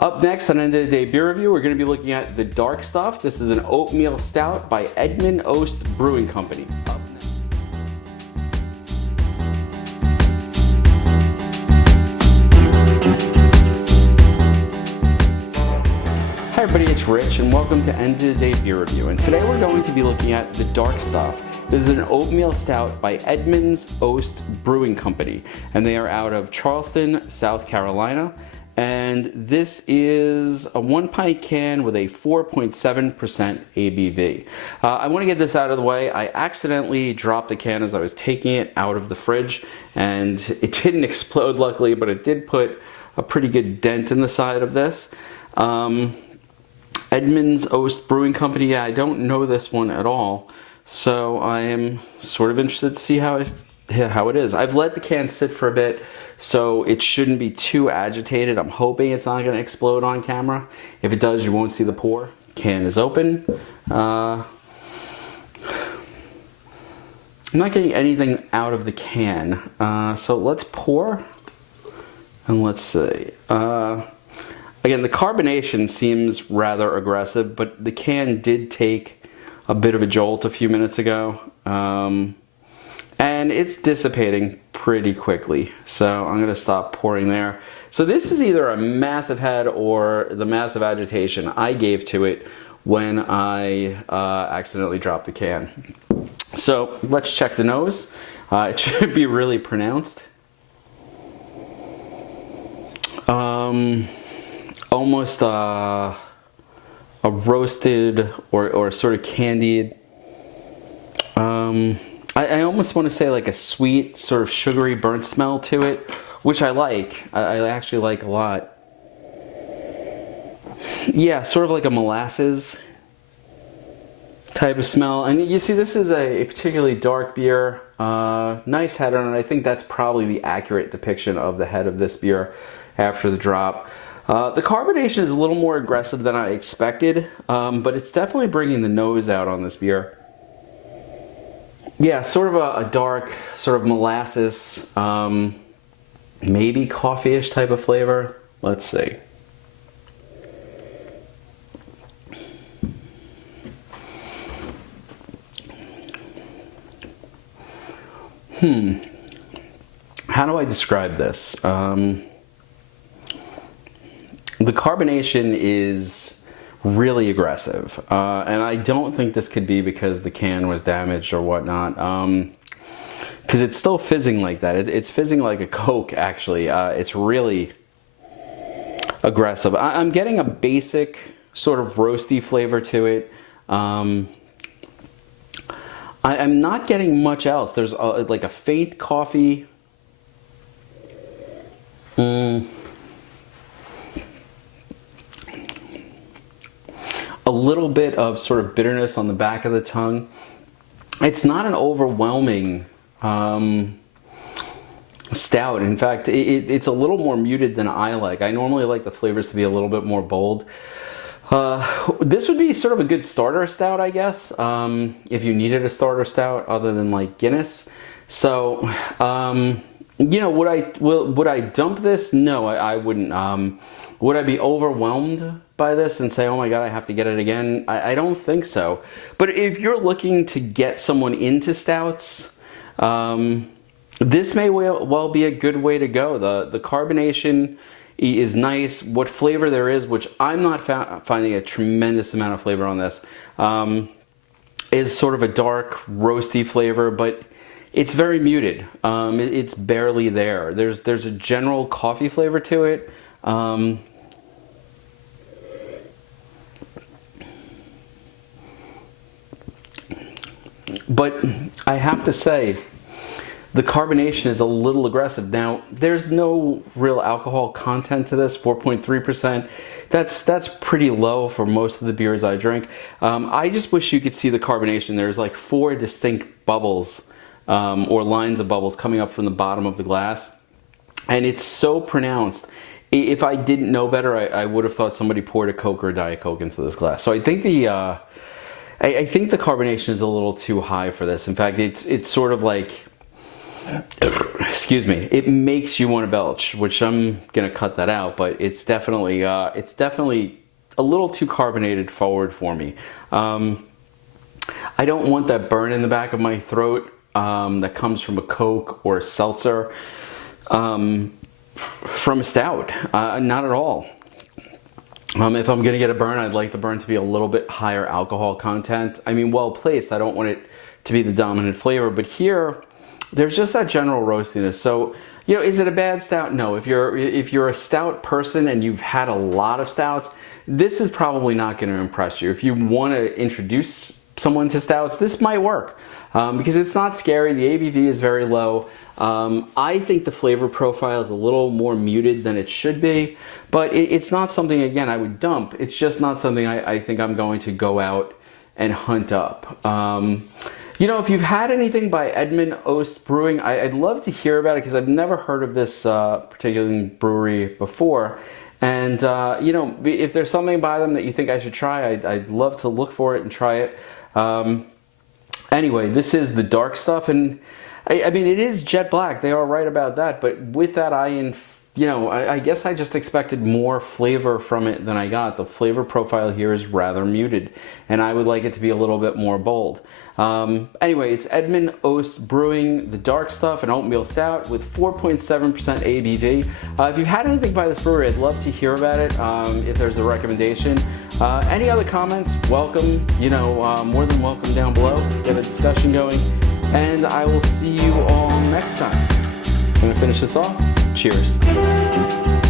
Up next on End of the Day Beer Review, we're going to be looking at the dark stuff. This is an Oatmeal Stout by Edmund Oast Brewing Company. Hi everybody, it's Rich and welcome to End of the Day Beer Review. And today we're going to be looking at the dark stuff. This is an Oatmeal Stout by Edmund's Oast Brewing Company. And they are out of Charleston, South Carolina. And this is a 1 pint can with a 4.7% ABV. I want to get this out of the way. I accidentally dropped the can as I was taking it out of the fridge, and it didn't explode luckily, but it did put a pretty good dent in the side of this. Edmund's Oast Brewing Company, yeah, I don't know this one at all, so I am sort of interested to see how it is. I've let the can sit for a bit, so it shouldn't be too agitated. I'm hoping it's not going to explode on camera. If it does, you won't see the pour. Can is open. I'm not getting anything out of the can. So let's pour, and let's see. Again, the carbonation seems rather aggressive, but the can did take a bit of a jolt a few minutes ago. And it's dissipating pretty quickly, so I'm going to stop pouring there. So this is either a massive head or the massive agitation I gave to it when I accidentally dropped the can. So let's check the nose. It should be really pronounced. Almost a roasted or sort of candied. I almost want to say like a sweet, sort of sugary burnt smell to it, which I like. I actually like a lot. Yeah, sort of like a molasses type of smell. And you see, this is a particularly dark beer. Nice head on it. I think that's probably the accurate depiction of the head of this beer after the drop. The carbonation is a little more aggressive than I expected, but it's definitely bringing the nose out on this beer. Yeah, sort of a dark, sort of molasses, maybe coffee-ish type of flavor. Let's see. How do I describe this? The carbonation is really aggressive, and I don't think this could be because the can was damaged or whatnot, because it's still fizzing like that. It's fizzing like a Coke, actually. It's really aggressive. I'm getting a basic sort of roasty flavor to it. I'm not getting much else. There's like a faint coffee. A little bit of sort of bitterness on the back of the tongue. It's not an overwhelming stout. In fact, it's a little more muted than I like. I normally like the flavors to be a little bit more bold. This would be sort of a good starter stout, I guess, if you needed a starter stout other than like Guinness. So, you know, would I dump this? No, I wouldn't. Would I be overwhelmed by this and say, oh my God, I have to get it again? I don't think so. But if you're looking to get someone into stouts, this may well be a good way to go. The carbonation is nice. What flavor there is, which I'm not finding a tremendous amount of flavor on this, is sort of a dark, roasty flavor, but it's very muted. It's barely there. There's a general coffee flavor to it. But I have to say, the carbonation is a little aggressive. Now, there's no real alcohol content to this, 4.3%. That's pretty low for most of the beers I drink. I just wish you could see the carbonation. There's like 4 distinct bubbles, or lines of bubbles coming up from the bottom of the glass. And it's so pronounced. If I didn't know better, I would have thought somebody poured a Coke or a Diet Coke into this glass. So I think the carbonation is a little too high for this. In fact, it's sort of like excuse me, it makes you want to belch, which I'm gonna cut that out, but it's definitely a little too carbonated forward for me. I don't want that burn in the back of my throat that comes from a Coke or a seltzer from a stout, not at all. If I'm gonna get a burn, I'd like the burn to be a little bit higher alcohol content. I mean, well placed. I don't want it to be the dominant flavor, but here, there's just that general roastiness. So, you know, is it a bad stout? No. If you're a stout person and you've had a lot of stouts, this is probably not going to impress you. If you want to introduce someone to stouts, this might work because it's not scary. The ABV is very low. I think the flavor profile is a little more muted than it should be, but it's not something, again, I would dump. It's just not something I think I'm going to go out and hunt up. You know, if you've had anything by Edmund, Oast Brewing, I'd love to hear about it because I've never heard of this particular brewery before. And, you know, if there's something by them that you think I should try, I'd love to look for it and try it. Anyway, this is the dark stuff. And, I mean, it is jet black. They are right about that. But with that, I guess I just expected more flavor from it than I got. The flavor profile here is rather muted, and I would like it to be a little bit more bold. Anyway, it's Edmund Oast Brewing, the dark stuff, an oatmeal stout with 4.7% ABV. If you've had anything by this brewery, I'd love to hear about it. If there's a recommendation, any other comments, welcome. You know, more than welcome down below. Get a discussion going, and I will see you all next time. I'm gonna finish this off. Cheers.